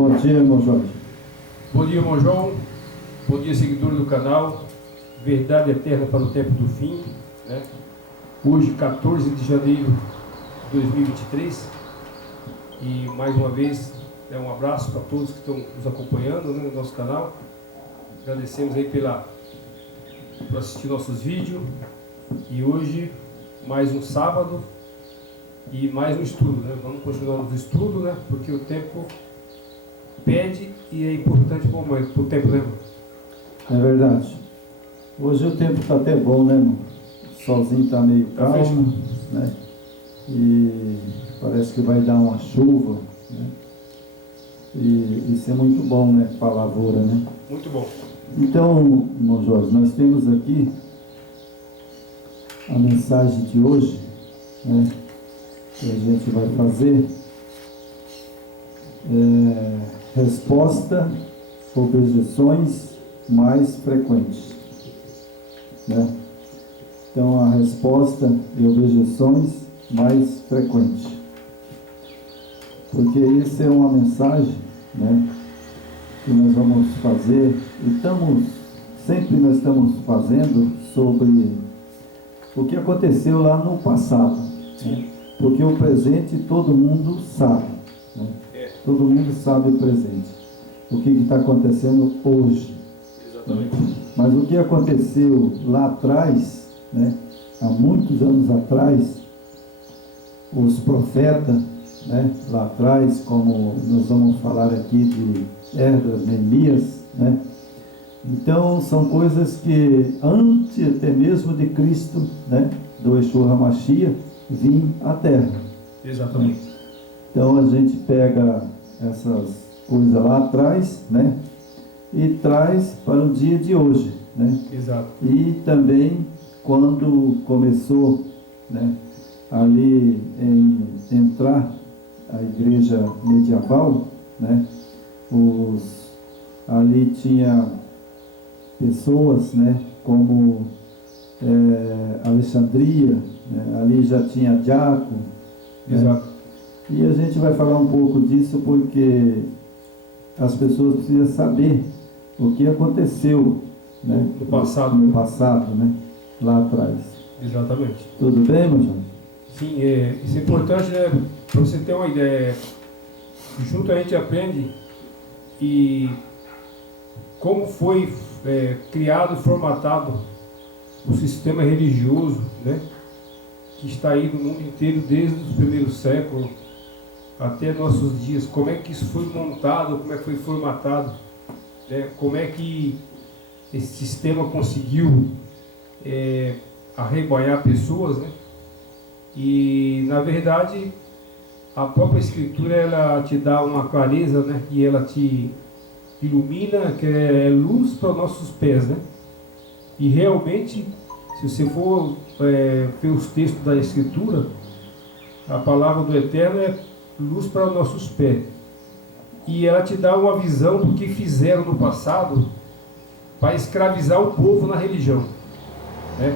Bom dia, irmão Jorge. Bom dia, irmão João. Bom dia, seguidores do canal. Verdade eterna para o tempo do fim, né? Hoje, 14 de janeiro de 2023. E mais uma vez, um abraço para todos que estão nos acompanhando, né, no nosso canal. Agradecemos aí por assistir nossos vídeos. E hoje, mais um sábado e mais um estudo, né? Vamos continuar no estudo, né? Porque o tempo pede e é importante para o tempo, né, irmão? É verdade. Hoje o tempo está até bom, né, irmão? O solzinho está meio calmo, né? E parece que vai dar uma chuva, né? E isso é muito bom, né, para a lavoura, né? Muito bom. Então, irmão Jorge, nós temos aqui a mensagem de hoje, né, que a gente vai fazer. Resposta, objeções mais frequentes, né? Então, a resposta e objeções mais frequentes, porque isso é uma mensagem, né, que nós vamos fazer e nós estamos fazendo sobre o que aconteceu lá no passado, né? Porque o presente todo mundo sabe, né? Todo mundo sabe o presente, o que está acontecendo hoje. Exatamente. Mas o que aconteceu lá atrás, né? Há muitos anos atrás, os profetas, né? Lá atrás, como nós vamos falar aqui de Esdras, Neemias, né? Então são coisas que antes até mesmo de Cristo, né? Do Yeshua HaMashiach vir à Terra. Exatamente. Então a gente pega essas coisas lá atrás, né? E traz para o dia de hoje, né? Exato. E também quando começou, né, ali em entrar a igreja medieval, né? Ali tinha pessoas, né, como Alexandria, né? Ali já tinha diácono, né? Exato. E a gente vai falar um pouco disso porque as pessoas precisam saber o que aconteceu, né, No passado. no passado, né, lá atrás. Exatamente. Tudo bem, meu João? Sim, isso é importante, né? Para você ter uma ideia. Junto a gente aprende e como foi criado e formatado o sistema religioso, né, que está aí no mundo inteiro desde os primeiros séculos até nossos dias. Como é que isso foi montado, como é que foi formatado, né? Como é que esse sistema conseguiu arrebanhar pessoas, né? E na verdade a própria escritura ela te dá uma clareza, né? E ela te ilumina, que é luz para os nossos pés, né? E realmente, se você for ver os textos da escritura, a palavra do Eterno é luz para os nossos pés. E ela te dá uma visão do que fizeram no passado para escravizar o povo na religião, né?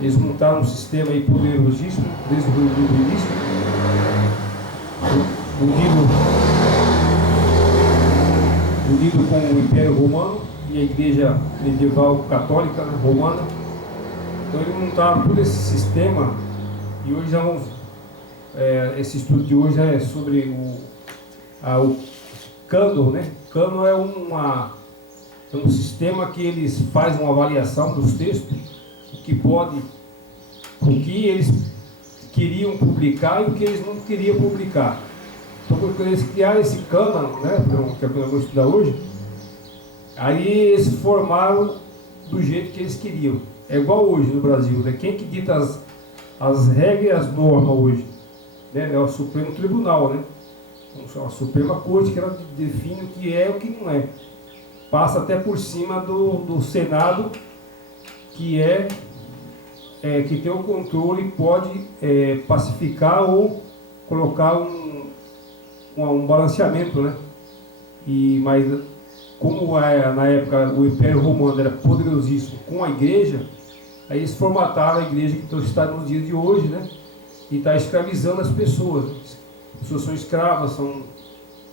Eles montaram um sistema aí poderosíssimo desde o início, unido com o Império Romano e a Igreja Medieval Católica, né, Romana. Então eles montaram todo esse sistema e hoje já vamos, esse estudo de hoje é sobre o cânon, né? Cânon é um sistema que eles fazem uma avaliação dos textos, o que eles queriam publicar e o que eles não queriam publicar. Então, quando eles criaram esse cânon, né, que é o que nós vamos estudar hoje, aí eles formaram do jeito que eles queriam. É igual hoje no Brasil, né? Quem que dita as regras e as normas hoje, né? É o Supremo Tribunal, né? A Suprema Corte, que ela define o que é e o que não é. Passa até por cima do Senado, que que tem o controle e pode pacificar ou colocar um balanceamento, né? Mas como na época o Império Romano era poderosíssimo com a igreja, aí eles formataram a igreja que está nos dias de hoje, né? E está escravizando as pessoas. As pessoas são escravas,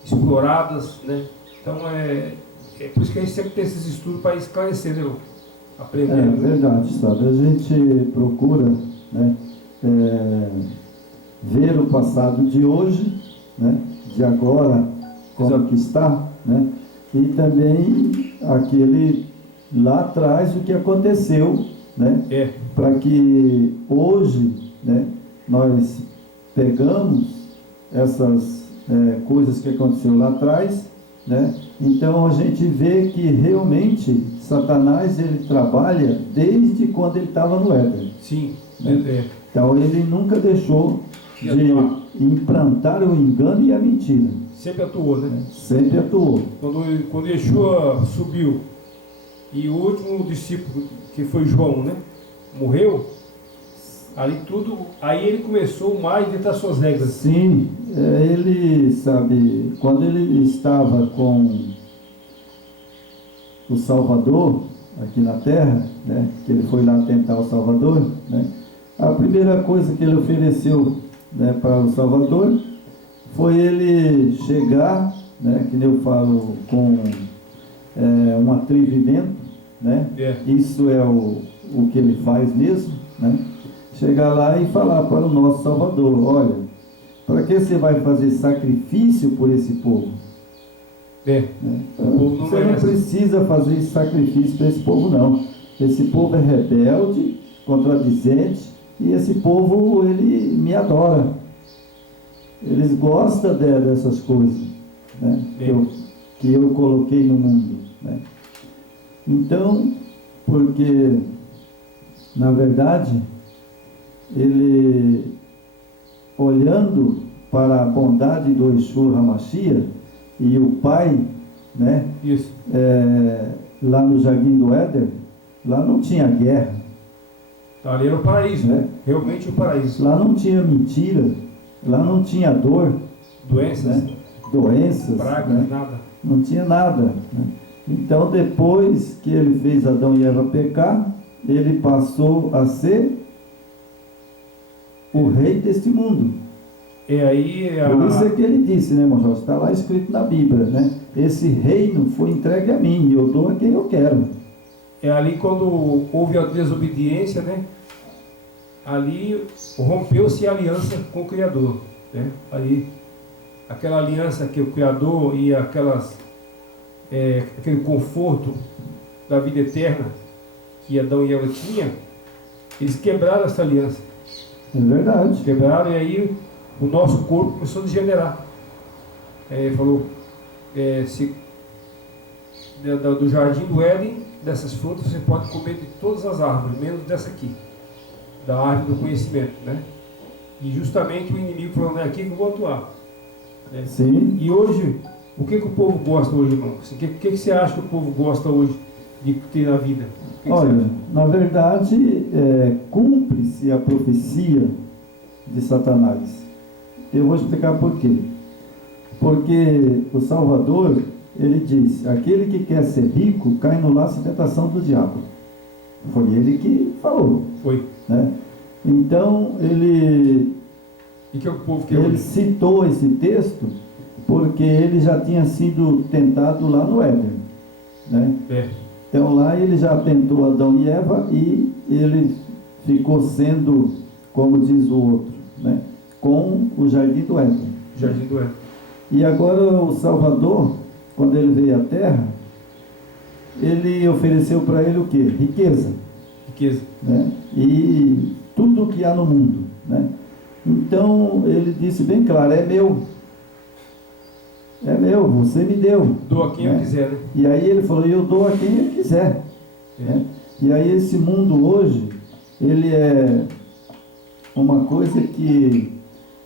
exploradas, né? Então é por isso que a gente sempre tem esses estudos para esclarecer, né? Aprender. É verdade, sabe? A gente procura, né, ver o passado de hoje, né, de agora, como Exato. que está, né, e também aquele lá atrás o que aconteceu, né, para que hoje, né, nós pegamos essas coisas que aconteceu lá atrás, né, então a gente vê que realmente Satanás ele trabalha desde quando ele estava no Éden. Sim. Né? Então ele nunca deixou de implantar o engano e a mentira. Sempre atuou, né? Sempre atuou. Quando Yeshua subiu e o último discípulo, que foi João, né, morreu, aí ele começou mais a inventar suas regras. Sim, ele, sabe, quando ele estava com o Salvador aqui na terra, né, que ele foi lá tentar o Salvador, né, a primeira coisa que ele ofereceu, né, para o Salvador foi ele chegar, né, que eu falo, com um atrevimento, né, isso é o que ele faz mesmo, né, chegar lá e falar para o nosso Salvador: olha, para que você vai fazer sacrifício por esse povo? Você não precisa fazer sacrifício para esse povo, não. Esse povo é rebelde, contradizente, e esse povo, ele me adora. Eles gostam dessas coisas, né, que eu coloquei no mundo, né. Então, porque, na verdade, ele, olhando para a bondade do Yeshua HaMashiach e o Pai, né, Isso. Lá no Jardim do Éden, lá não tinha guerra. Ali era o paraíso, né? Realmente o paraíso. Lá não tinha mentira, lá não tinha dor, doenças, né? Doenças, pragas, né? nada. Não tinha nada, né? Então, depois que ele fez Adão e Eva pecar, ele passou a ser o rei deste mundo. Por isso é que ele disse, né, irmão Jorge? Está lá escrito na Bíblia, né? Esse reino foi entregue a mim, e eu dou a quem eu quero. É ali quando houve a desobediência, né? Ali rompeu-se a aliança com o Criador, né? Ali, aquela aliança que o Criador e aquele conforto da vida eterna que Adão e Eva tinham, eles quebraram essa aliança. É verdade. Quebraram, e aí o nosso corpo começou a degenerar. Ele falou, do jardim do Éden, dessas frutas você pode comer de todas as árvores, menos dessa aqui, da árvore do conhecimento, né? E justamente o inimigo falou: é aqui que eu vou atuar, né? Sim. E hoje, o que o povo gosta hoje, irmão? O que você acha que o povo gosta hoje de ter na vida? Olha, na verdade, cumpre-se a profecia de Satanás. Eu vou explicar por quê. Porque o Salvador, ele diz: aquele que quer ser rico cai no laço de tentação do diabo. Foi ele que falou. Foi. Né? Então, ele citou esse texto porque ele já tinha sido tentado lá no Éden. Né? Então, lá ele já tentou Adão e Eva e ele ficou sendo, como diz o outro, né, com o Jardim do Éden. Jardim do Éden. E agora o Salvador, quando ele veio à Terra, ele ofereceu para ele o quê? Riqueza. Riqueza. Né? E tudo o que há no mundo. Né? Então, ele disse bem claro: é meu. É meu, você me deu. Dou a quem eu quiser, né? E aí ele falou: eu dou a quem eu quiser. Né? E aí esse mundo hoje, ele é uma coisa que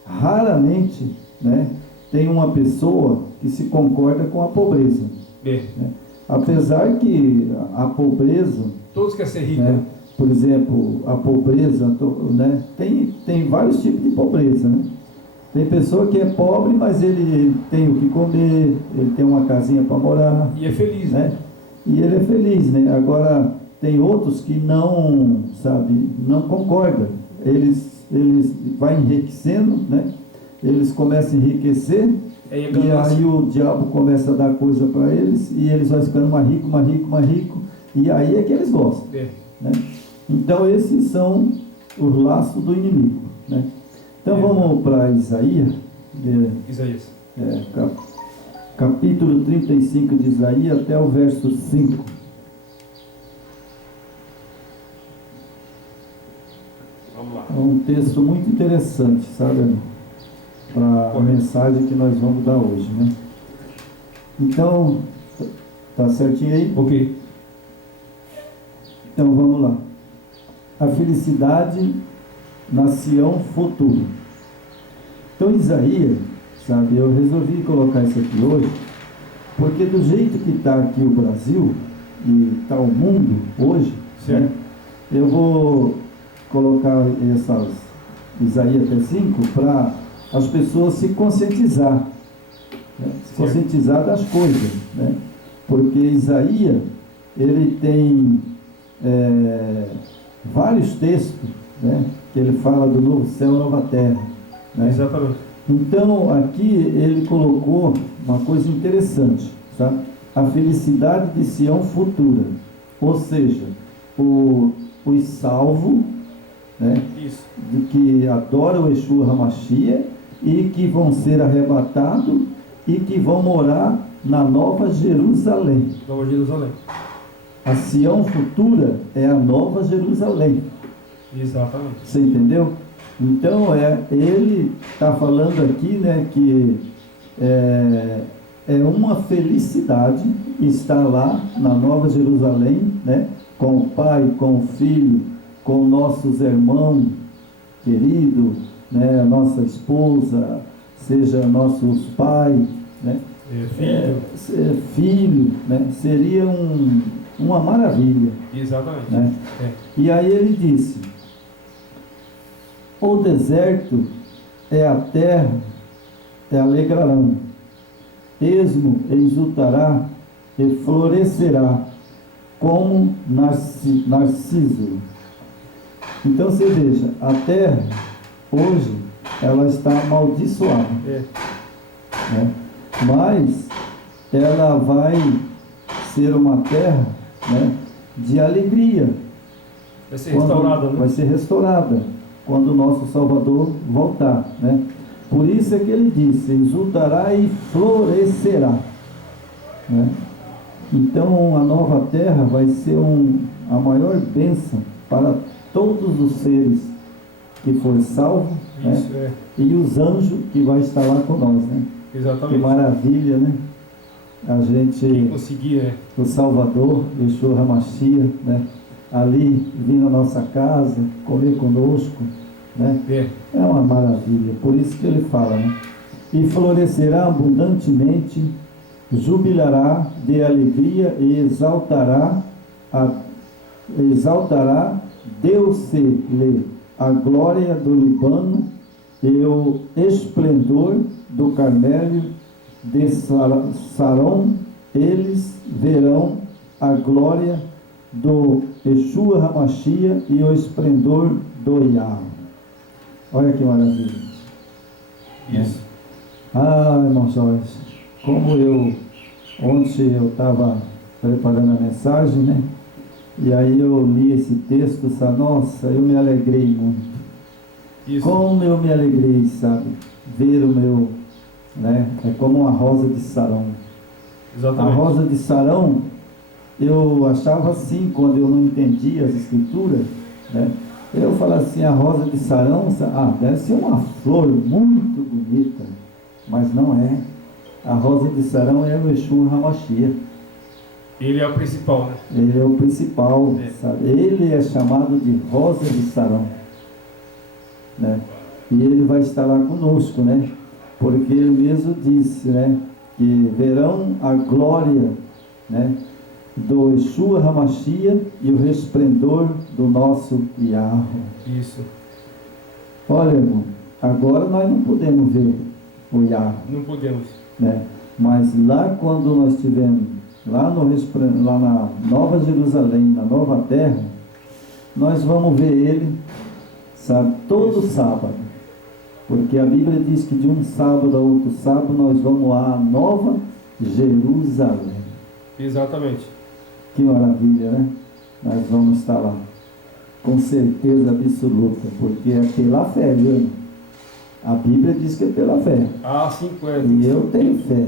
raramente, né, tem uma pessoa que se concorda com a pobreza. Né? Apesar que a pobreza... Todos querem ser ricos. Né? Por exemplo, a pobreza, né, tem vários tipos de pobreza. Né? Tem pessoa que é pobre, mas ele tem o que comer, ele tem uma casinha para morar. E é feliz. Né? E ele é feliz. Né? Agora, tem outros que não, sabe, não concordam. Eles vão enriquecendo, né? Eles começam a enriquecer É E ganância. aí o diabo começa a dar coisa para eles, e eles vão ficando mais rico, mais rico, mais rico, e aí é que eles gostam, É. né? Então esses são os laços do inimigo, né? Então vamos para Isaías, Isaías. capítulo 35 de Isaías até o verso 5. Vamos lá. É um texto muito interessante, sabe? Para a mensagem que nós vamos dar hoje, né? Então, tá certinho aí? Ok. Então vamos lá. A felicidade na Sião futura. Então Isaías, sabe, eu resolvi colocar isso aqui hoje, porque do jeito que está aqui o Brasil e está o mundo hoje, né, eu vou colocar essas Isaías até 5 para as pessoas se conscientizar, né, se conscientizar das coisas, né? Porque Isaías, ele tem vários textos, né, que ele fala do novo céu e nova terra, né? Exatamente. Então aqui ele colocou uma coisa interessante, sabe? A felicidade de Sião futura, ou seja, os salvos, né, Isso. de que adoram o Yeshua HaMashiach e que vão ser arrebatados e que vão morar na Nova Jerusalém. Nova Jerusalém. A Sião futura é a Nova Jerusalém. Exatamente. Você entendeu? Então ele está falando aqui, né, que é uma felicidade estar lá na Nova Jerusalém, né, com o Pai, com o Filho, com nossos irmãos queridos, né, nossa esposa, seja nossos pais, né, filho, né, seria uma maravilha. Exatamente. Né? E aí ele disse: o deserto é a terra, alegrarão, esmo exultará e florescerá como narciso. Então você veja, a terra hoje ela está amaldiçoada, né? Mas ela vai ser uma terra, né, de alegria. Vai ser restaurada, né? Vai ser restaurada quando o nosso Salvador voltar, né? Por isso é que ele disse: exultará e florescerá, né? Então a nova terra vai ser a maior bênção para todos os seres que for salvo, né? E os anjos que vai estar lá com nós, né? Exatamente. Que maravilha, né? A gente conseguir, né? O Salvador, Yeshua HaMashiach, né, ali vir na nossa casa, comer conosco, né? É uma maravilha. Por isso que ele fala, né? E florescerá abundantemente, jubilará de alegria e exaltará Deus-se-lhe a glória do Líbano e o esplendor do Carmelo de Saron. Eles verão a glória do Yeshua HaMashiach e o esplendor do Yahweh. Olha que maravilha. Isso. Irmão Jorge, como ontem eu estava preparando a mensagem, né? E aí eu li esse texto, sabe? Nossa, eu me alegrei muito. Isso. Como eu me alegrei, sabe? Ver o meu, né? É como uma rosa de Sarão. Exatamente. A rosa de Sarão, eu achava assim, quando eu não entendia as escrituras, né? Eu falava assim: a rosa de Sarão, deve ser uma flor muito bonita, mas não é. A rosa de Sarão é o Yeshua HaMashiach. Ele é o principal, né? Ele é o principal, sabe? Ele é chamado de rosa de Sarão, né? E ele vai estar lá conosco, né? Porque ele mesmo disse, né, que verão a glória, né, do Yeshua HaMashiach e o resplendor do nosso Yahweh. Isso. Olha, irmão, agora nós não podemos ver o Yahweh. Não podemos. Né? Mas lá quando nós estivermos lá na Nova Jerusalém, na Nova Terra, nós vamos ver ele, sabe, todo sábado. Porque a Bíblia diz que de um sábado a outro sábado nós vamos à Nova Jerusalém. Exatamente. Que maravilha, né? Nós vamos estar lá. Com certeza absoluta. Porque é pela fé, viu? A Bíblia diz que é pela fé. Ah, sim, E eu tenho fé.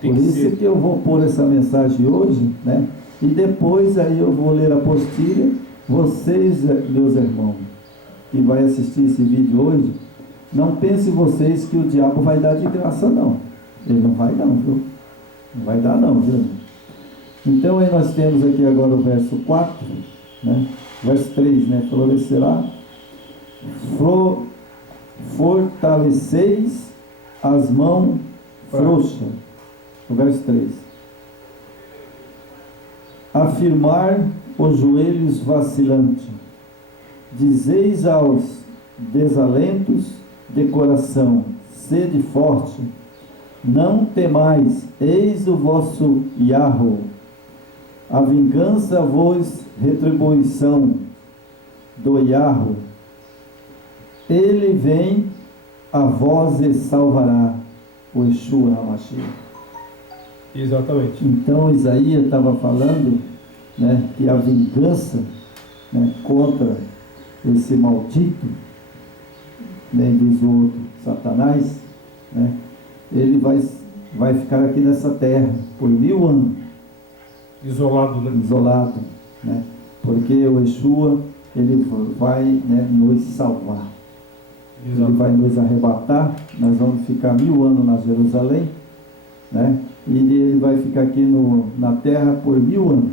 Por isso que eu vou pôr essa mensagem hoje, né? E depois aí eu vou ler a apostila. Vocês, meus irmãos, que vai assistir esse vídeo hoje, não pensem vocês que o diabo vai dar de graça, não. Ele não vai não, viu? Não vai dar não, viu? Então aí nós temos aqui agora o verso 4, né? Verso 3, né? Florescerá, fortaleceis as mãos frouxas. O verso 3. Afirmar os joelhos vacilantes. Dizeis aos desalentos de coração, sede forte, não temais, eis o vosso Yahweh. A vingança vos retribuição do Yahweh. Ele vem a vós e salvará, o Yeshua HaMashiach. Exatamente. Então Isaías estava falando, né, que a vingança, né, contra esse maldito, né, diz o outro, Satanás, né, ele vai ficar aqui nessa terra por 1000 anos. Isolado, né? Isolado, né? Porque o Yeshua, ele vai, né, nos salvar. Ele vai nos arrebatar, nós vamos ficar 1000 anos na Jerusalém, né? E ele vai ficar aqui na terra por 1000 anos.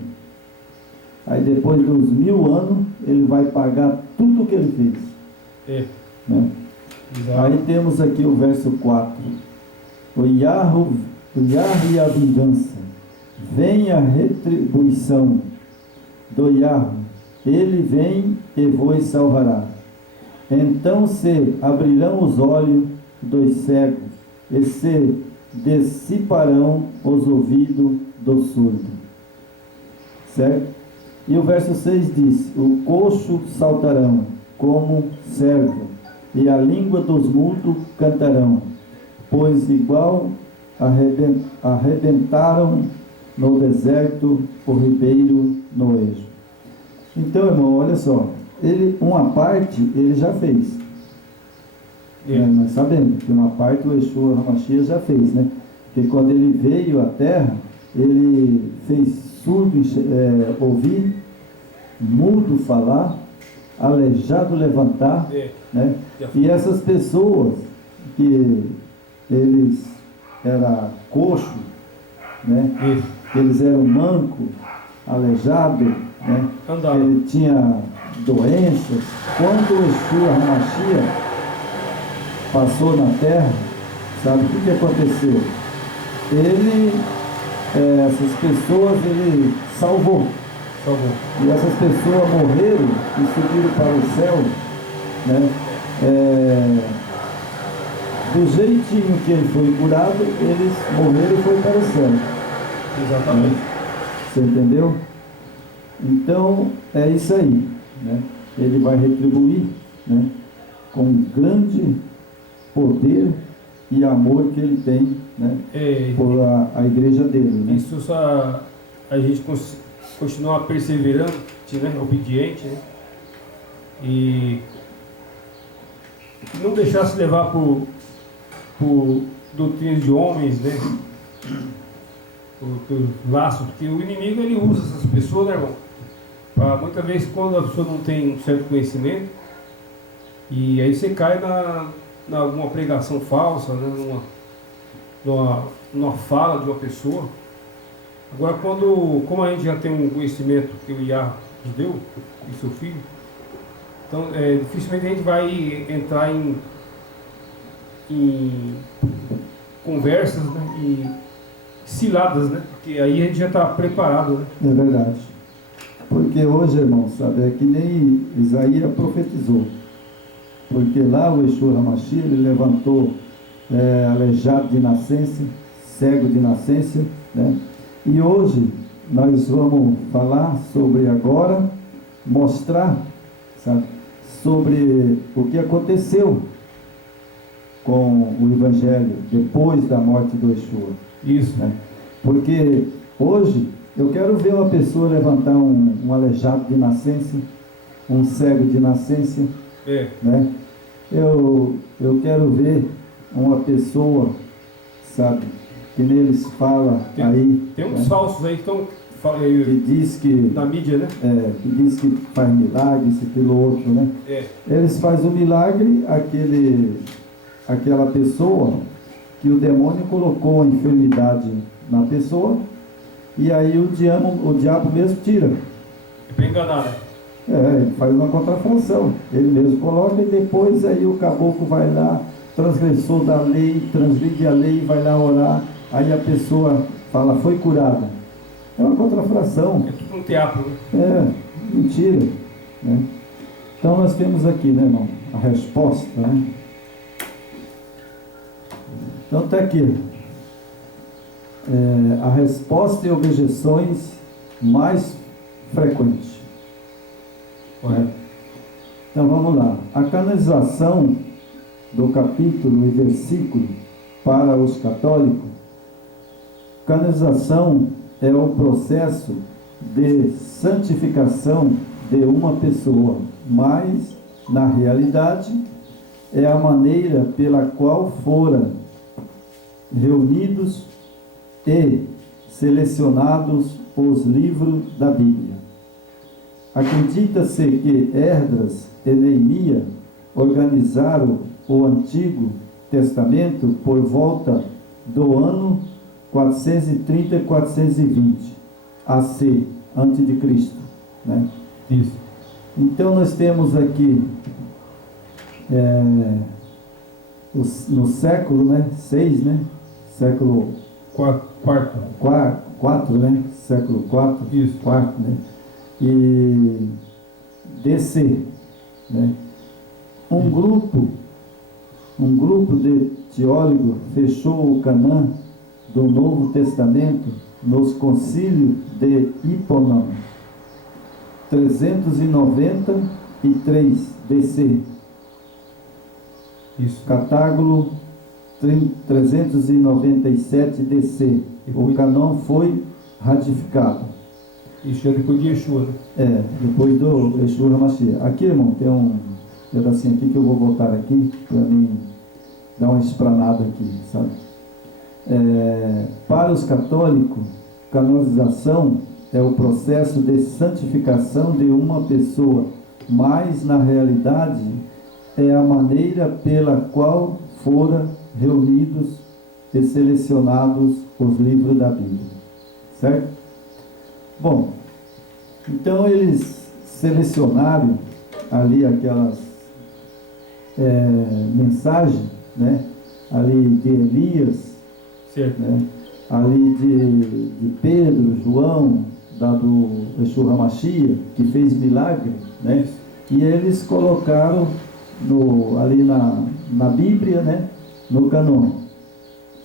Aí depois dos 1000 anos, ele vai pagar tudo o que ele fez. Né? Aí temos aqui o verso 4. O Yahweh e a vingança. Vem a retribuição do Yahweh. Ele vem e vos salvará. Então se abrirão os olhos dos cegos e se dissiparão os ouvidos do surdo. Certo? E o verso 6 diz: o coxo saltarão como servo, e a língua dos mudos cantarão, pois igual arrebentaram no deserto o ribeiro no Eixo. Então, irmão, olha só, uma parte ele já fez. Nós sabemos que uma parte o Yeshua HaMashiach já fez, né? Porque quando ele veio à terra, ele fez surdo ouvir, mudo falar, aleijado levantar, né? E essas pessoas que eles eram coxo, né? Que eles eram manco, aleijado, né? Ele tinha doenças. Quando o Yeshua HaMashiach passou na terra, sabe o que aconteceu? Ele, essas pessoas, ele salvou. E essas pessoas morreram e subiram para o céu, né? Do jeitinho que ele foi curado, eles morreram e foram para o céu. Exatamente. Você entendeu? Então, é isso aí, né? Ele vai retribuir, né, com grande poder e amor que ele tem, né, por a igreja dele, né? Isso só a gente continuar perseverando, né, obediente, né? E não deixar se levar por doutrinas de homens, né? Por laço, porque o inimigo ele usa essas pessoas, né, irmão? Muitas vezes quando a pessoa não tem um certo conhecimento, e aí você cai na alguma pregação falsa, né, numa fala de uma pessoa. Agora, como a gente já tem um conhecimento que o Yah nos deu, e seu filho, então dificilmente a gente vai entrar em conversas, né, e ciladas, né, porque aí a gente já está preparado, né? É verdade. Porque hoje, irmão, sabe, é que nem Isaías profetizou. Porque lá o Yeshua HaMashiach, ele levantou aleijado de nascença, cego de nascença, né? E hoje nós vamos falar sobre agora, mostrar, sabe, sobre o que aconteceu com o Evangelho depois da morte do Yeshua. Isso. Né? Porque hoje eu quero ver uma pessoa levantar um aleijado de nascença, um cego de nascença, né? Eu quero ver uma pessoa, sabe, que neles fala tem uns falsos aí que estão que diz que na mídia, né? Que diz que faz milagre, isso, aquilo, outro, né? Eles fazem o milagre, aquela pessoa que o demônio colocou a enfermidade na pessoa, e aí o diabo mesmo tira. É para enganar, né? Ele faz uma contrafação, ele mesmo coloca, e depois aí o caboclo vai lá, transgressor da lei, transgride a lei, vai lá orar, aí a pessoa fala, foi curada. É uma contrafação. É tipo um teatro, né? Mentira, né? Então nós temos aqui, né, irmão, a resposta, né? Então está aqui, a resposta e objeções mais frequentes. Né? Então vamos lá. A canonização do capítulo e versículo para os católicos. Canonização é o processo de santificação de uma pessoa, mas na realidade é a maneira pela qual foram reunidos e selecionados os livros da Bíblia. Acredita-se que Esdras e Neemias organizaram o Antigo Testamento por volta do ano 430 e 420 AC, antes de Cristo, né? Isso. Então nós temos aqui no século, né, 6, né? Século quarto, né? Século 4, isso. Quarto, né? E DC, né? Um grupo de teólogos fechou o Canaã do Novo Testamento nos concílios de Hipona, 393 DC. Isso. Cartágo 397 DC. O canon foi ratificado. Isso é depois de Yeshua, né? Depois do Yeshua HaMashiach. Aqui, irmão, tem um pedacinho aqui que eu vou voltar aqui para mim dar uma esplanada aqui, sabe? Para os católicos, canonização é o processo de santificação de uma pessoa, mas na realidade é a maneira pela qual foram reunidos e selecionados os livros da Bíblia, certo? Bom, então eles selecionaram ali aquelas mensagens, né? Ali de Elias, certo, né? Ali de Pedro, João, do Yeshua HaMashiach, que fez milagre, né? E eles colocaram ali na Bíblia, né? No canon,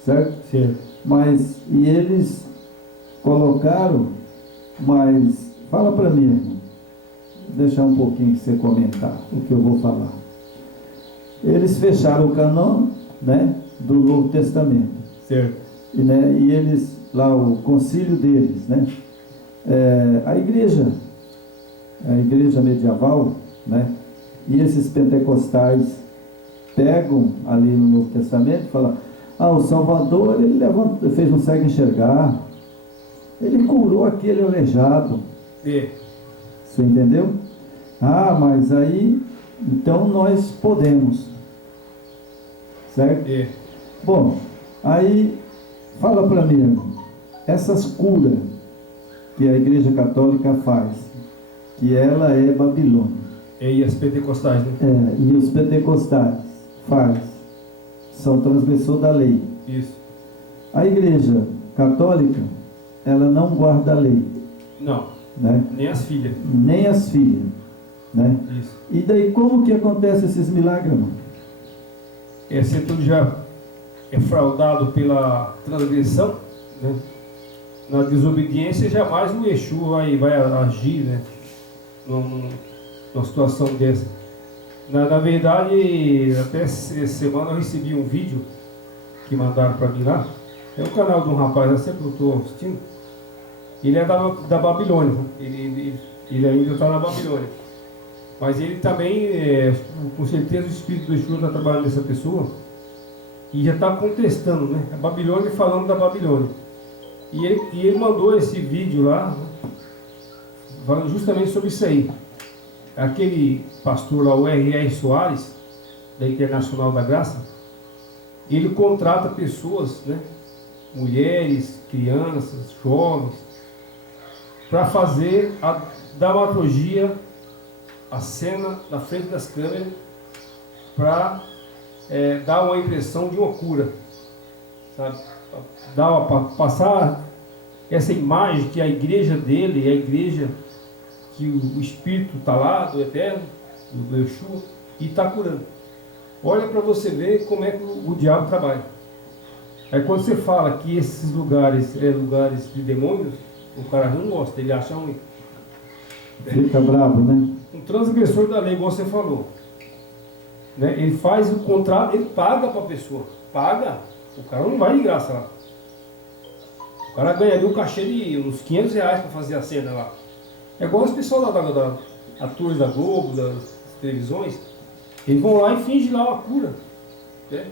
certo? Certo. E eles colocaram, mas fala para mim, irmão, deixar um pouquinho você comentar o que eu vou falar. Eles fecharam o canon, né? Do Novo Testamento. Certo. E eles, lá o concílio deles, né? A igreja medieval, né? E esses pentecostais pegam ali no Novo Testamento e falam, o Salvador, ele fez um cego enxergar, ele curou aquele aleijado. Você entendeu? Mas aí, então nós podemos, certo? Bom, aí fala para mim, irmão, essas curas que a Igreja Católica faz, que ela é Babilônia. E as pentecostais, né? E os pentecostais são transgressor da lei. Isso. A Igreja Católica, ela não guarda a lei. Não. Né? Nem as filhas. Nem as filhas. Né? Isso. E daí como que acontece esses milagres, irmão? Se tudo já é fraudado pela transgressão, né? Na desobediência, jamais o Yeshua vai agir, né? Numa situação dessa. Na verdade, até essa semana eu recebi um vídeo que mandaram para mim lá. É um canal de um rapaz, eu sempre estou assistindo. Ele é da Babilônia, ele ainda está na Babilônia. Mas ele também, com certeza, o Espírito do Senhor está trabalhando nessa pessoa e já está contestando, né? A Babilônia falando da Babilônia. E ele mandou esse vídeo lá, né, falando justamente sobre isso aí. Aquele pastor lá, o R.R. Soares, da Internacional da Graça, ele contrata pessoas, né? Mulheres, crianças, jovens, para fazer a dramaturgia, a cena na frente das câmeras, para dar uma impressão de uma cura, sabe? Passar essa imagem que a igreja dele é a igreja que o Espírito está lá, do Eterno, do Yeshua, e está curando. Olha para você ver como é que o diabo trabalha. Aí quando você fala que esses lugares lugares de demônios, o cara não gosta, ele acha ruim. Fica bravo, né? Um transgressor da lei, igual você falou, né? Ele faz o contrato, ele paga para a pessoa. Paga, o cara não vai de graça lá. O cara ganharia um cachê de uns R$500 para fazer a cena lá. É igual os pessoal lá da atores da Globo, das televisões, eles vão lá e fingem lá uma cura, né?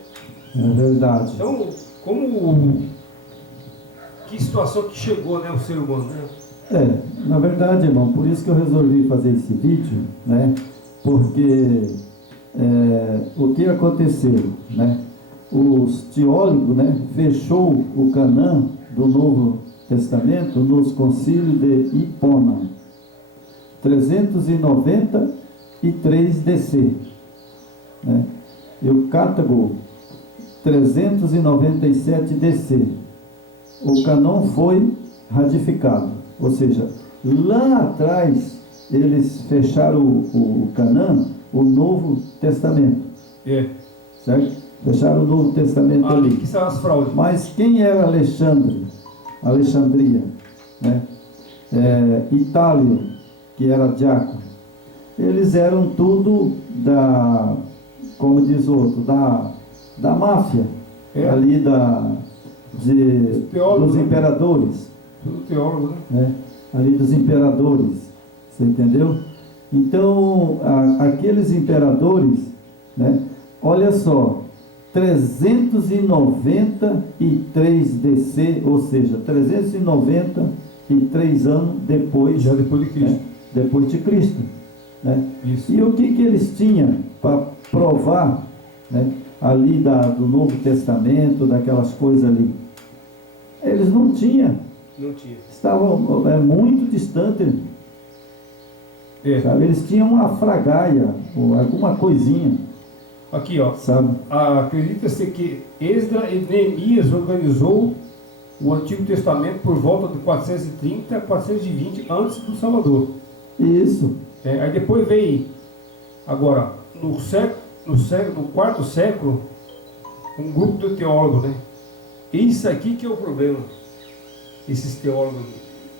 É verdade. Então, que situação que chegou, né, o ser humano, né? Na verdade, irmão, por isso que eu resolvi fazer esse vídeo, né? Porque o que aconteceu, né? Os teólogos, né, fechou o Canaã do Novo Testamento nos concílios de Hipona, 393 DC, né? E o Cartago, 397 DC. O Canon foi ratificado, ou seja, lá atrás eles fecharam o Canaã, o Novo Testamento, certo? Fecharam o Novo Testamento ali. Que são as fraudes. Mas quem era Alexandria, né? Itálio, que era diácono, eles eram tudo como diz o outro, da máfia, ali dos imperadores. Tudo teólogo, né? Ali dos imperadores, você entendeu? Então, aqueles imperadores, né? Olha só, 393 DC, ou seja, 393 anos depois, já depois de Cristo. Né? Depois de Cristo, né? Isso. E o que eles tinham para provar, né, ali do Novo Testamento, daquelas coisas ali? Eles não tinham. Não tinha. Estavam muito distantes. Sabe? Eles tinham uma fragaia, ou alguma coisinha. Aqui, ó. Sabe? Acredita-se que Esdras e Neemias organizou o Antigo Testamento por volta de 430 a 420 antes do Salvador. Isso. Aí depois veio, agora, no quarto século, um grupo de teólogos, né? Isso aqui que é o problema, esses teólogos.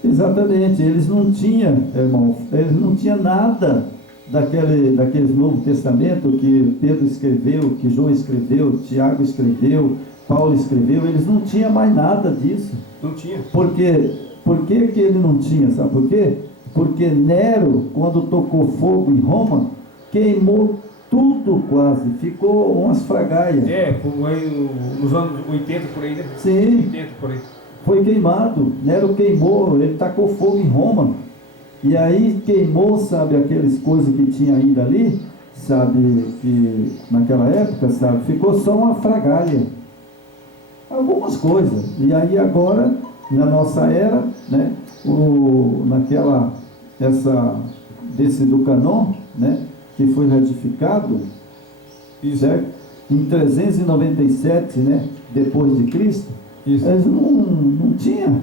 Exatamente, eles não tinham, irmão, eles não tinham nada daquele Novo Testamento que Pedro escreveu, que João escreveu, Tiago escreveu, Paulo escreveu, eles não tinham mais nada disso. Não tinha. Por que ele não tinha, sabe por quê? Porque Nero, quando tocou fogo em Roma, queimou tudo quase, ficou umas fragaias. Como aí nos anos 80 por aí, né? Sim. 80 por aí. Foi queimado, Nero queimou, ele tacou fogo em Roma, e aí queimou, sabe, aquelas coisas que tinha ainda ali, sabe, que naquela época, sabe, ficou só uma fragaia, algumas coisas, e aí agora, na nossa era, né, desse do Canon, né, que foi ratificado, certo? Em 397, né, depois de Cristo. Isso. Eles não tinham.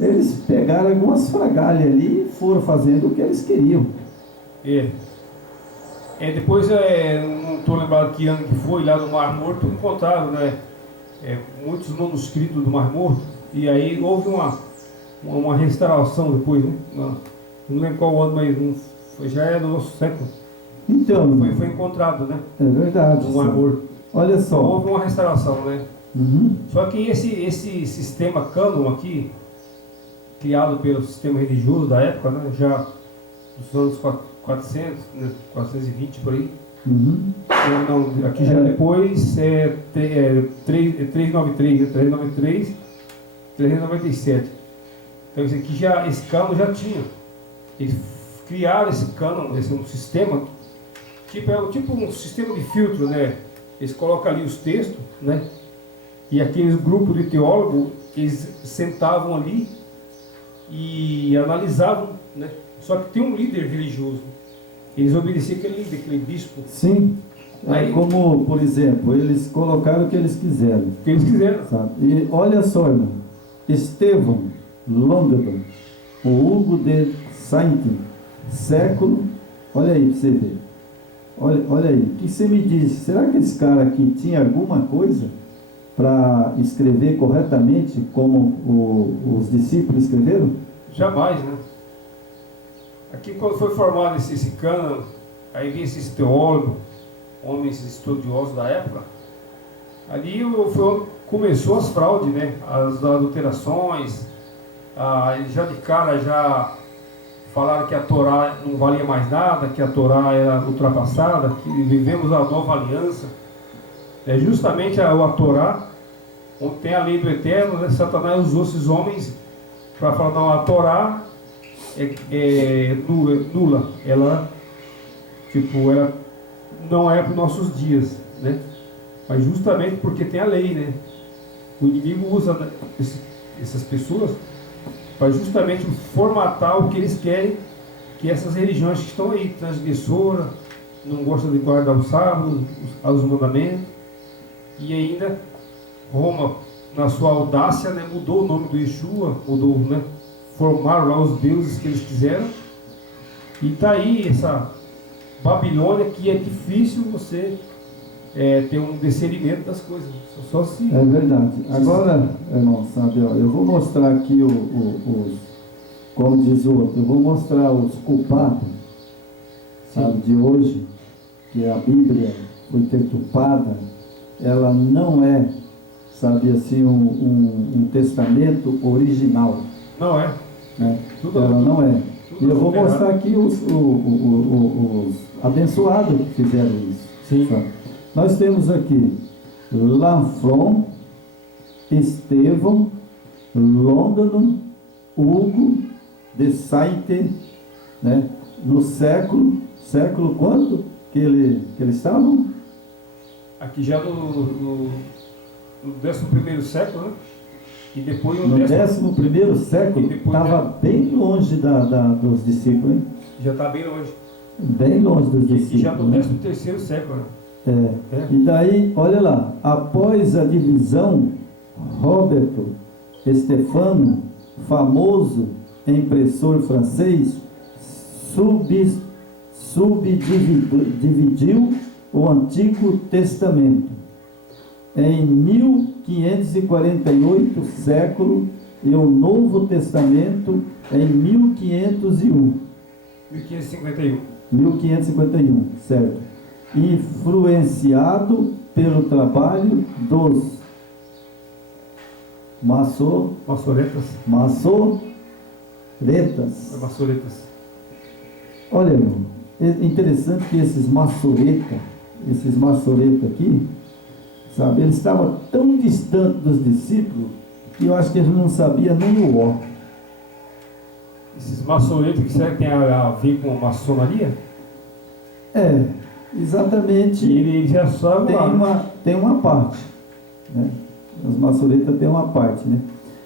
Eles pegaram algumas fragalhas ali e foram fazendo o que eles queriam. Depois, não estou lembrado que ano que foi, lá no Mar Morto, encontraram, né, muitos manuscritos do Mar Morto, e aí houve uma restauração depois, né? Não lembro qual ano, mas já é do nosso século. Então, Foi encontrado, né? é verdade. Um amor. Olha Só só. houve uma restauração, né? Uhum. Só que esse sistema cânon aqui, criado pelo sistema religioso da época, né? Já dos anos 400, né? 420 por aí. Uhum. Não, aqui já depois é 393, né? 393, 397. Então esse aqui já, esse cânon já tinha. Eles criaram esse cânon, esse um sistema, tipo um sistema de filtro, né? Eles colocam ali os textos, né? E aqueles grupos de teólogos, eles sentavam ali e analisavam, né? Só que tem um líder religioso. Eles obedeciam aquele líder, aquele bispo. Sim. Aí, Como, por exemplo, eles colocaram o que eles quiseram. o que eles quiseram. Sabe? E olha só, irmão. Estevão Longadon, o Hugo de Saint, século. Olha aí para você ver. Olha aí. O que você me diz? Será que esse cara aqui tinha alguma coisa para escrever corretamente como os discípulos escreveram? Jamais, né? Aqui quando foi formado esse cânon, aí vinha esses teólogos, homens estudiosos da época, ali foi onde começou as fraudes, né? As adulterações, já de cara já falaram que a Torá não valia mais nada, que a Torá era ultrapassada, que vivemos a nova aliança. É justamente a Torá, onde tem a lei do Eterno, né? Satanás usou esses homens para falar, não, a Torá é nula, ela não é para os nossos dias, né? Mas justamente porque tem a lei, né? O inimigo usa, né, essas pessoas para justamente formatar o que eles querem, que essas religiões que estão aí, transgressora, não gostam de guardar o sábado, os mandamentos, e ainda Roma, na sua audácia, né, mudou o nome do Yeshua, mudou, né? Formaram lá os deuses que eles quiseram, e está aí essa Babilônia que é difícil você ter um discernimento das coisas, só se... É verdade. Agora, irmão, sabe, ó, eu vou mostrar aqui como diz o outro, eu vou mostrar os culpados, sabe, de hoje, que a Bíblia foi deturpada, ela não é, sabe, assim, um testamento original. Não é. Né? Tudo Ela não é. E eu vou adulterado. mostrar aqui os abençoados que fizeram isso. Sim. Sabe? Nós temos aqui Lanfron, Estevão, Longadon, Hugo de Saint, né? No século quanto que eles estavam? Aqui já no 11º século, né? E depois No 11º século, E depois, estava bem longe dos discípulos, hein? já está bem longe. Bem longe dos E discípulos. já no né? 13º século, né? E daí, olha lá, após a divisão, Roberto Stefano, famoso impressor francês, subdividiu o Antigo Testamento. Em 1548, século, e o Novo Testamento em 1501. 1551. 1551, certo? Influenciado pelo trabalho dos Maçoretas. maçoretas. Olha, irmão, é interessante que esses maçoretas aqui, sabe, eles estavam tão distantes dos discípulos que eu acho que eles não sabiam nem o ó. Esses maçoretas que será que tem a ver com a maçonaria? Exatamente. Ele já sabe tem uma parte, né? Os maçoretas têm uma parte, né?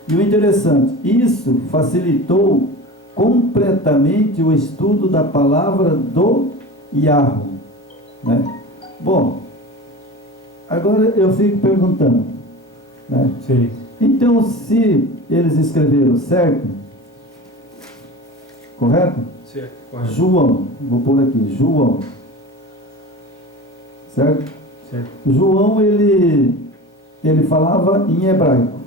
E o interessante, isso facilitou completamente o estudo da palavra do Yahweh, né? Bom, agora eu fico perguntando, né? Sim. Então, se eles escreveram certo, correto? Certo, correto. João, vou pôr aqui, João, certo? Certo. João, ele falava em hebraico.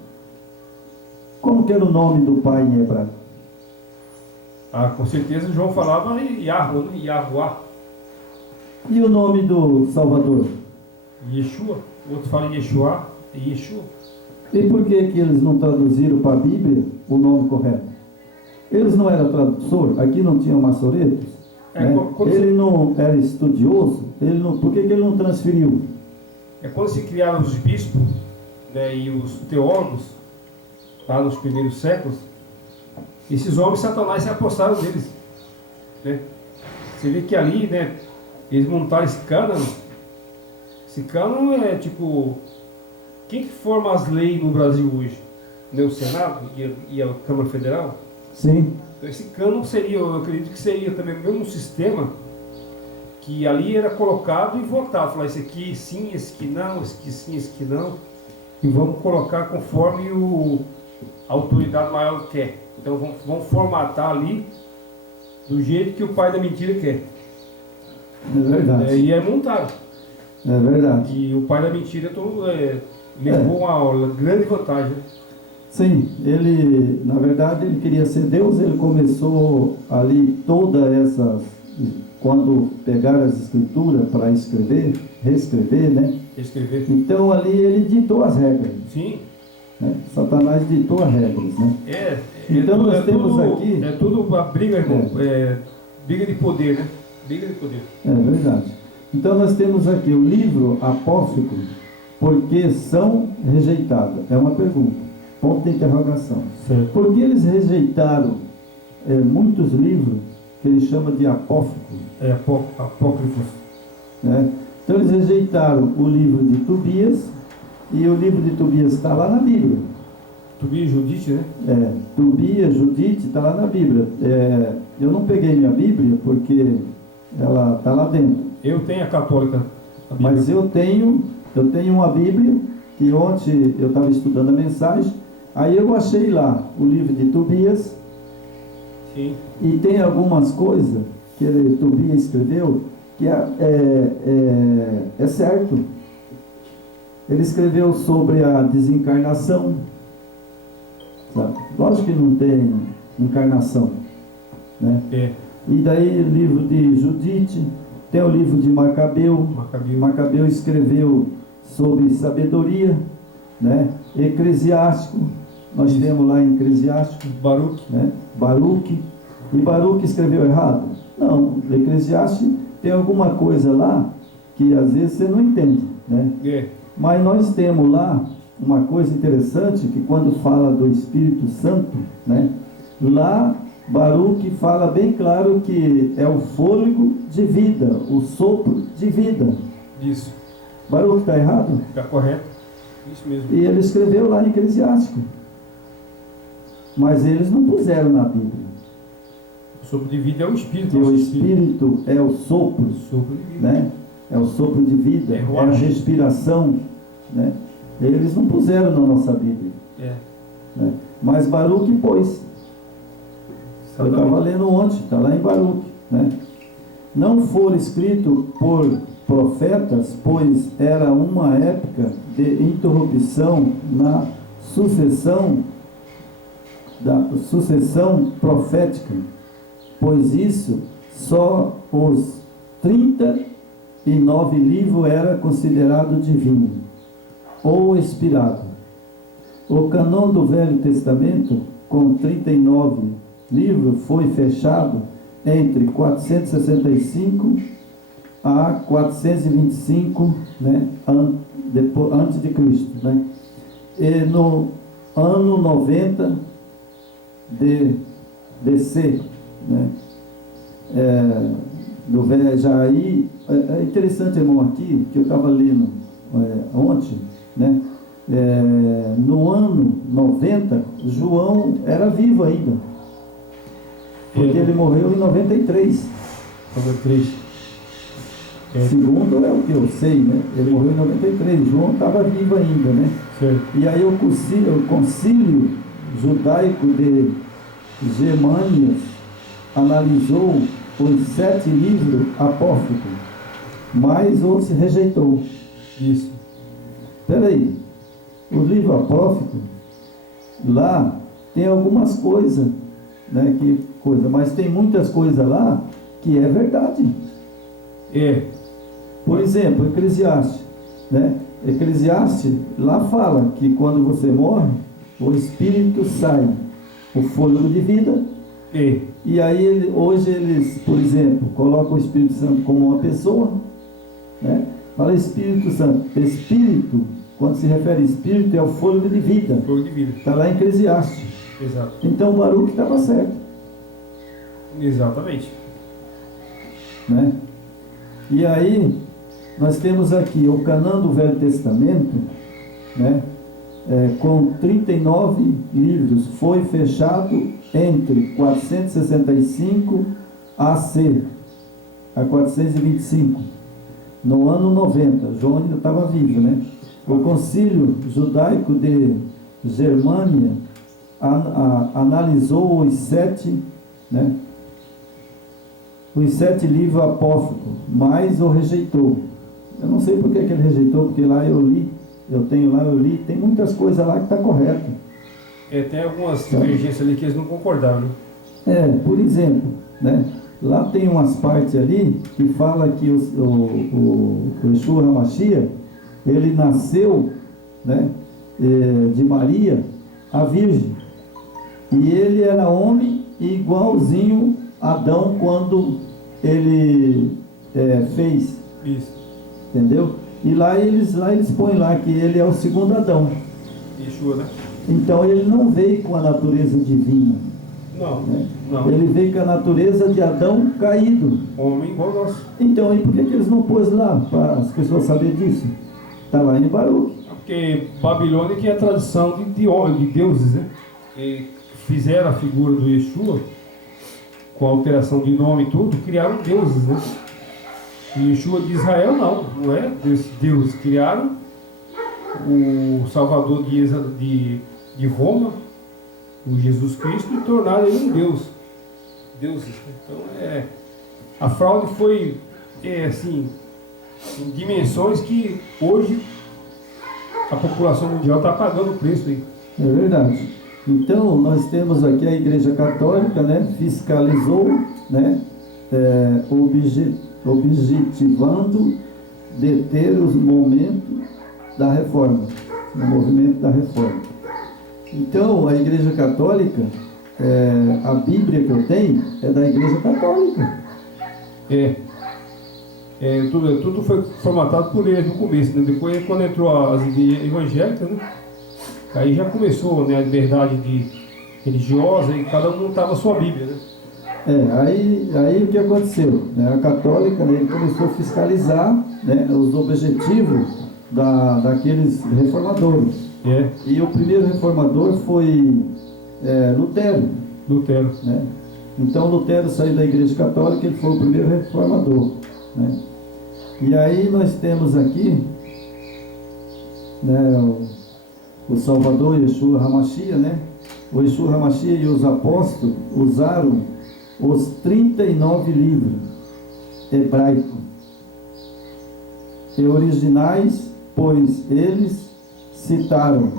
Como que era o nome do pai em hebraico? Com certeza João falava Yahweh, né? Yahuá. E o nome do Salvador? Yeshua, outros falam Yeshua e Yeshua. E por que que eles não traduziram para a Bíblia o nome correto? Eles não eram tradutor, aqui não tinham maçoretos, né? Ele não era estudioso, por que que ele não transferiu? É quando se criaram os bispos, né, e os teólogos, lá nos primeiros séculos, esses homens, Satanás se apostaram deles, né? Você vê que ali, né, eles montaram esse cânone. Esse cânone é tipo, quem que forma as leis no Brasil hoje? Né, o Senado e a Câmara Federal? Sim. Então esse cânone seria, eu acredito que seria também o mesmo sistema que ali era colocado e votado. Falar esse aqui sim, esse aqui não, esse aqui sim, esse aqui não. E vamos colocar conforme a autoridade maior quer. Então vamos formatar ali do jeito que o pai da mentira quer. É verdade. E é montado. É verdade. E o pai da mentira levou uma grande vantagem. Né? Sim, ele, na verdade, ele queria ser Deus, ele começou ali todas essas, quando pegaram as escrituras para escrever, reescrever, né? Escrever. Então ali ele ditou as regras. Sim. Né? Satanás ditou as regras, né? Então nós temos aqui... É tudo uma briga, irmão. Briga de poder, né? Briga de poder. É verdade. Então nós temos aqui o livro apócrifo, porque são rejeitados. É uma pergunta. Ponto de interrogação. Certo. Por que eles rejeitaram muitos livros que ele chama de apócrifos? Apócrifos. Né? Então eles rejeitaram o livro de Tobias, e o livro de Tobias está lá na Bíblia. Tobias e Judite, né? Tobias, Judite, está lá na Bíblia. Eu não peguei minha Bíblia porque ela está lá dentro. Eu tenho a católica. Mas eu tenho uma Bíblia que ontem eu estava estudando a mensagem. Aí eu achei lá o livro de Tobias. Sim. E tem algumas coisas que Tobias escreveu que é certo. Ele escreveu sobre a desencarnação. Sabe? Lógico que não tem encarnação, né? E daí o livro de Judite, tem o livro de Macabeu. Macabeu escreveu sobre sabedoria, né? Eclesiástico, nós temos lá em Eclesiástico, Baruque, né? Baruque. E Baruque escreveu errado? Não, Eclesiástico tem alguma coisa lá que às vezes você não entende, né? Mas nós temos lá uma coisa interessante, que quando fala do Espírito Santo, né? Lá Baruque fala bem claro que é o fôlego de vida, o sopro de vida. Isso. Baruque está errado? Está correto. Isso mesmo. E ele escreveu lá em Eclesiástico. Mas eles não puseram na Bíblia. O sopro de vida é o Espírito. Que o Espírito é o sopro, sopro de vida, né? É o sopro de vida, é a respiração, né? Eles não puseram na nossa Bíblia. Né? Mas Baruque pôs. Eu estava lendo ontem, está lá em Baruque, né? Não for escrito por profetas, pois era uma época de interrupção na sucessão profética, pois isso só os 39 livros era considerado divino ou inspirado. O cânon do Velho Testamento, com 39 livros, foi fechado entre 465 a 425, né, antes de Cristo, né? E no ano 90 de DC, né? Já aí, é interessante, irmão, aqui, que eu estava lendo ontem, né? No ano 90, João era vivo ainda, porque ele morreu em 93. 93. Segundo é o que eu sei, né? Ele morreu em 93, João estava vivo ainda, né? Certo. E aí o concílio judaico de Germânias analisou os 7 livros apócrifos, mas outros rejeitou. Isso. Espera aí, o livro apócrifo, lá tem algumas coisas, né? Mas tem muitas coisas lá que é verdade. Por exemplo, Eclesiastes, né? Eclesiastes, lá fala que quando você morre, o espírito sai, o fôlego de vida, e aí hoje eles, por exemplo, colocam o Espírito Santo como uma pessoa, né? Fala Espírito Santo. Espírito, quando se refere a espírito, é o fôlego de vida. Fôlego de vida. Está lá em Eclesiastes. Exato. Então o Baruque estava certo. Exatamente. Né? E aí, nós temos aqui o Cânã do Velho Testamento, né? Com 39 livros, foi fechado entre 465 AC a 425, no ano 90. João ainda estava vivo, né? O Concílio Judaico de Germânia analisou os 7, né? Os 7 livros apócrifos, mas o rejeitou. Eu não sei por que ele rejeitou, porque lá eu li, tem muitas coisas lá que está correto. Tem algumas divergências ali que eles não concordaram, né? Por exemplo, né? Lá tem umas partes ali que fala que o Yeshua HaMashiach, ele nasceu, né, de Maria, a Virgem. E ele era homem igualzinho a Adão quando ele fez. Isso. Entendeu? E lá eles põem lá que ele é o segundo Adão. Yeshua, né? Então ele não veio com a natureza divina. Não, Né? não. Ele veio com a natureza de Adão caído. Homem igual nós. Então, e por que eles não pôs lá, para as pessoas saberem disso? Está lá em Baruque. Porque Babilônia que é a tradição de deuses, né? E fizeram a figura do Yeshua, com alteração de nome e tudo, criaram deuses, né? O Yeshua de Israel não é desse Deus. Criaram o Salvador de Roma, o Jesus Cristo, e tornaram ele um Deus. Deuses. Então a fraude foi assim, em dimensões que hoje a população mundial está pagando o preço aí. É verdade. Então nós temos aqui a Igreja Católica, né, fiscalizou, né, objetivando deter os momentos da reforma, o movimento da reforma. Então a Igreja Católica, a Bíblia que eu tenho é da Igreja Católica. Tudo foi formatado por eles no começo, né? Depois, quando entrou as igrejas evangélicas, né? Aí já começou, né, a liberdade religiosa e cada um montava a sua Bíblia, né? Aí o que aconteceu? Né? A católica, né, começou a fiscalizar, né, os objetivos daqueles reformadores. E o primeiro reformador foi Lutero. Né? Então Lutero saiu da Igreja Católica, ele foi o primeiro reformador. Né? E aí nós temos aqui, né, o Salvador Yeshua HaMashiach, né? O Yeshua HaMashiach e os apóstolos usaram os 39 livros hebraicos e originais, pois eles citaram,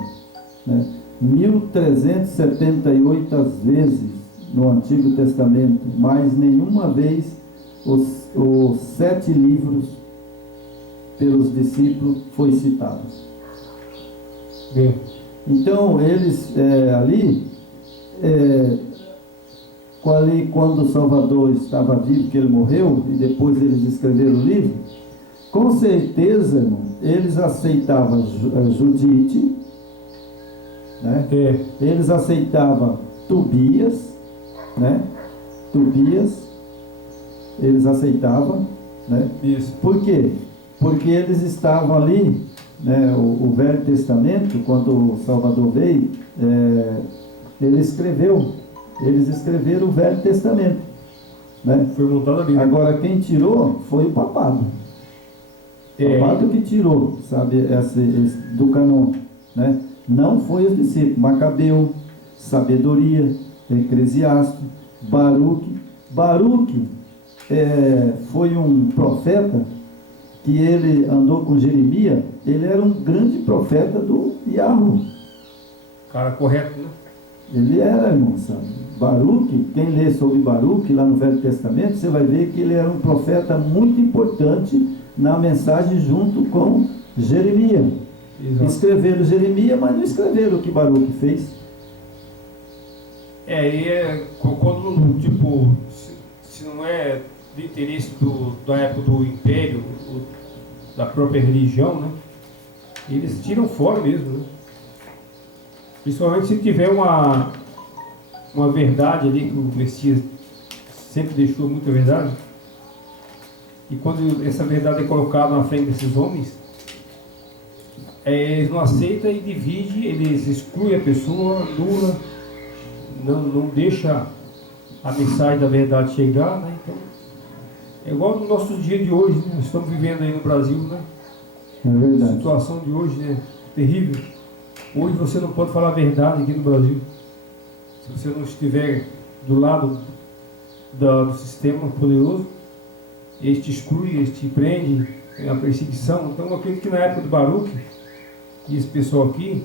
né, 1378 vezes no Antigo Testamento, mas nenhuma vez os 7 livros pelos discípulos foi citados. Então eles quando o Salvador estava vivo, que ele morreu, e depois eles escreveram o livro, com certeza, irmão, eles aceitavam Judite, né? Eles aceitavam Tobias, né? Eles aceitavam, né? Isso. Por quê? Porque eles estavam ali, né, o Velho Testamento, quando o Salvador veio, eles escreveram o Velho Testamento, né? Foi montado ali. Agora quem tirou foi o papado. O papado que tirou, sabe, esse do canon, né? Não foi os discípulos. Macabeu, Sabedoria, Eclesiastes, Baruque. Baruque foi um profeta que ele andou com Jeremias. Ele era um grande profeta do Yahweh. Cara correto, né? Ele era, irmão, sabe? Baruque, quem lê sobre Baruque lá no Velho Testamento, você vai ver que ele era um profeta muito importante na mensagem junto com Jeremias. Exato. Escreveram Jeremias, mas não escreveram o que Baruque fez. Quando, tipo, se não é do interesse da época do Império, da própria religião, né? Eles tiram fora mesmo, né? Principalmente se tiver uma verdade ali, que o Messias sempre deixou muita verdade, e quando essa verdade é colocada na frente desses homens, eles não aceitam e dividem, eles excluem a pessoa, anula, não deixa a mensagem da verdade chegar, né? Então, é igual no nosso dia de hoje, né? Nós estamos vivendo aí no Brasil, né? É verdade. A situação de hoje, né? Terrível. Hoje você não pode falar a verdade aqui no Brasil. Se você não estiver do lado do sistema poderoso, ele te exclui, ele te prende, tem a perseguição. Então eu acredito que na época do Baruque, e esse pessoal aqui,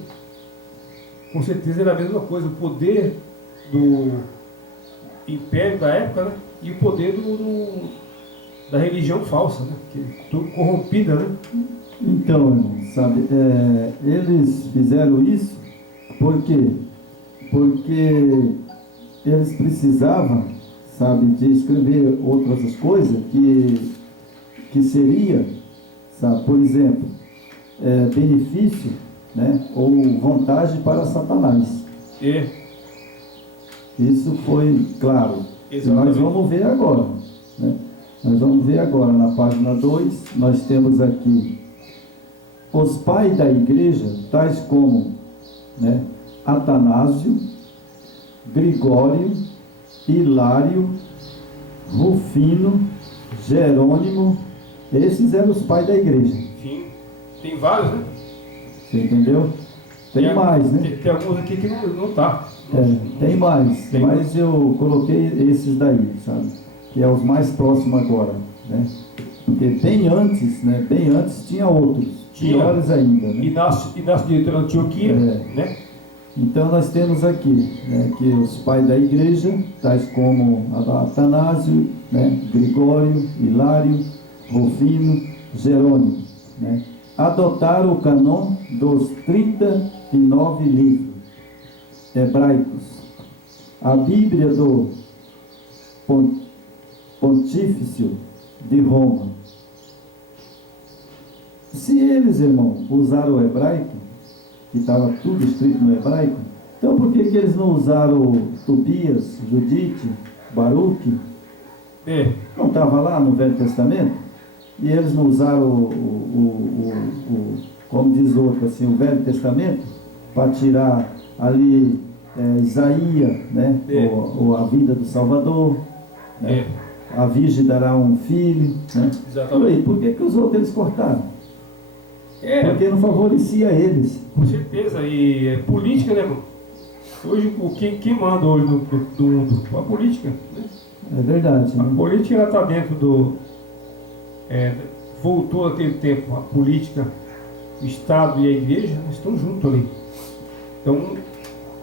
com certeza era a mesma coisa. O poder do império da época, né? E o poder da religião falsa, né? Que tudo corrompida, né? Então, irmão, sabe, eles fizeram isso por quê? Porque eles precisavam, sabe, de escrever outras coisas que seria, sabe, por exemplo, benefício, né, ou vantagem para Satanás. Isso foi claro. Exatamente. Nós vamos ver agora, né? Nós vamos ver agora na página 2, nós temos aqui os pais da igreja, tais como, né, Atanásio, Gregório, Hilário, Rufino, Jerônimo. Esses eram os pais da igreja. Enfim, tem vários, né? Você entendeu? Tem mais, né? Tem alguns aqui que não tá. Tem mais, mas eu coloquei esses daí, sabe? Que é os mais próximos agora, né? Porque bem antes, né? Bem antes tinha outros, piores ainda, né? Inácio de Antioquia, né? Então nós temos aqui, né, que os pais da igreja, tais como Atanásio, né, Gregório, Hilário, Rufino, Jerônimo, né, adotaram o cânon dos 39 livros hebraicos, a Bíblia do Pontífice de Roma. Se eles, irmão, usaram o hebraico, que estava tudo escrito no hebraico, então por que eles não usaram Tobias, Judite, Baruque? Não estava lá no Velho Testamento? E eles não usaram como diz outro, assim, o Velho Testamento, para tirar ali Isaías, né? Ou a vinda do Salvador, né? A Virgem dará um filho, né? Exatamente. Por que os outros eles cortaram? Porque não favorecia eles. Com certeza, e política, né, irmão? Hoje, quem manda hoje do mundo? A política, né? É verdade, né? A política, ela está dentro voltou aquele tempo, a política, o Estado e a igreja estão juntos ali. Então,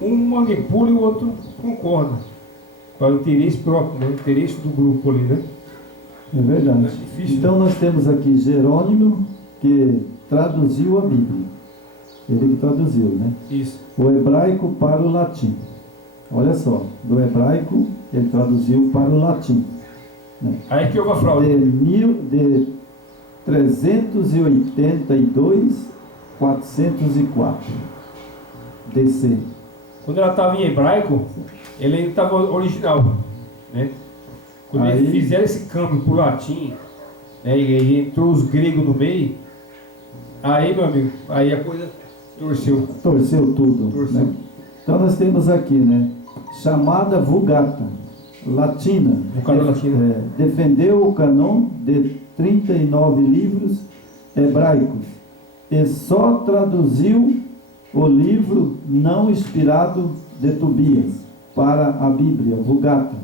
um manipula e o outro concorda. Para o interesse próprio, né? O interesse do grupo ali, né? É verdade. É difícil, então nós temos aqui Jerônimo, que traduziu a Bíblia. Ele que traduziu, né? Isso. O hebraico para o latim. Olha só, do hebraico ele traduziu para o latim, né? Aí que eu vou falar. De 382, 404 DC. Quando ela estava em hebraico, ele ainda estava original, né? Quando eles fizeram esse câmbio para o latim, né, e entrou os gregos no meio, aí, meu amigo, aí a coisa torceu. Torceu tudo. Torceu. Né? Então nós temos aqui, né? Chamada Vulgata Latina. Vulgata Latina. Defendeu o cânon de 39 livros hebraicos e só traduziu o livro não inspirado de Tobias para a Bíblia, Vulgata,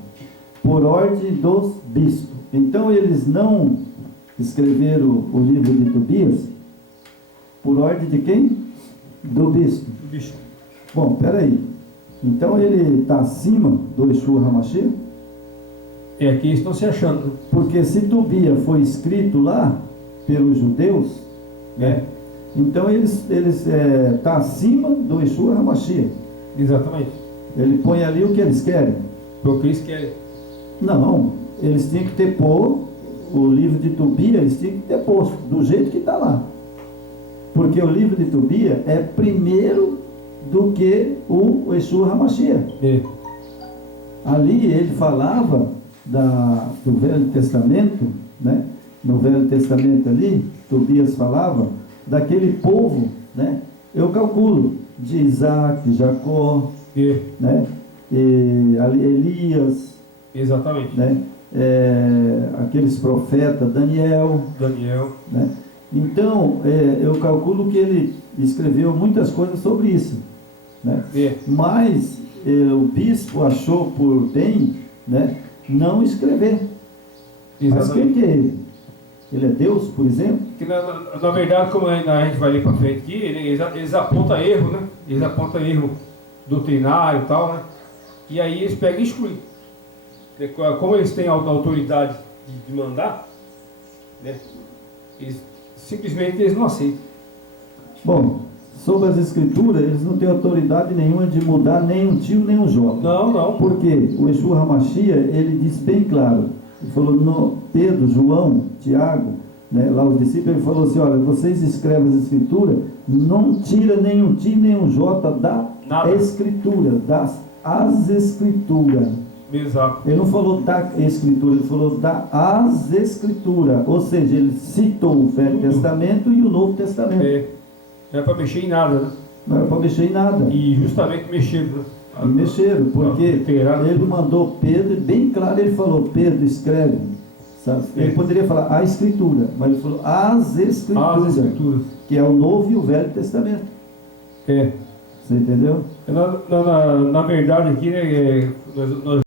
por ordem dos bispos. Então eles não escreveram o livro de Tobias por ordem de quem? Do bispo. Bom, peraí. Então ele está acima do Yeshua HaMashiach? Aqui estão se achando. Porque se Tobias foi escrito lá pelos judeus, né? Então eles tá acima do Yeshua HaMashiach. Exatamente. Ele põe ali o que eles querem. Porque eles querem. Não, eles tinham que ter pôr o livro de Tobia, eles tinham que ter posto do jeito que está lá. Porque o livro de Tobia é primeiro do que o Yeshua HaMashiach. Ali ele falava do Velho Testamento, né? No Velho Testamento ali, Tobias falava daquele povo, né? Eu calculo, de Isaac, de Jacó, né? E ali Elias, Exatamente. né? Aqueles profetas, Daniel, né? Então, eu calculo que ele escreveu muitas coisas sobre isso, né? Mas o bispo achou por bem, né, não escrever. Mas quem que é ele? Ele é Deus, por exemplo? Que na verdade, como a gente vai ler para frente aqui, eles apontam erro, né? Eles apontam erro doutrinário e tal, né? E aí eles pegam e excluem. Como eles têm a autoridade de mandar, né? Simplesmente eles não aceitam. Bom, sobre as escrituras, eles não têm autoridade nenhuma de mudar nem um tio nem um jota. Não. Porque o Yeshua HaMashiach, ele diz bem claro, ele falou, no Pedro, João, Tiago, né, lá os discípulos, ele falou assim, olha, vocês escrevem as escrituras, não tira nem um tio nem um jota da escritura, as escrituras. Exato. Ele não falou da escritura, ele falou das escrituras, ou seja, ele citou o Velho Testamento e o Novo Testamento. Não é para mexer em nada, né? Não era para mexer em nada. E justamente mexeram, né? E mexeram, porque ele mandou Pedro, bem claro, ele falou, Pedro, escreve. Sabe? Ele poderia falar a escritura, mas ele falou as escrituras, que é o Novo e o Velho Testamento. Você entendeu? Na verdade aqui, né, nós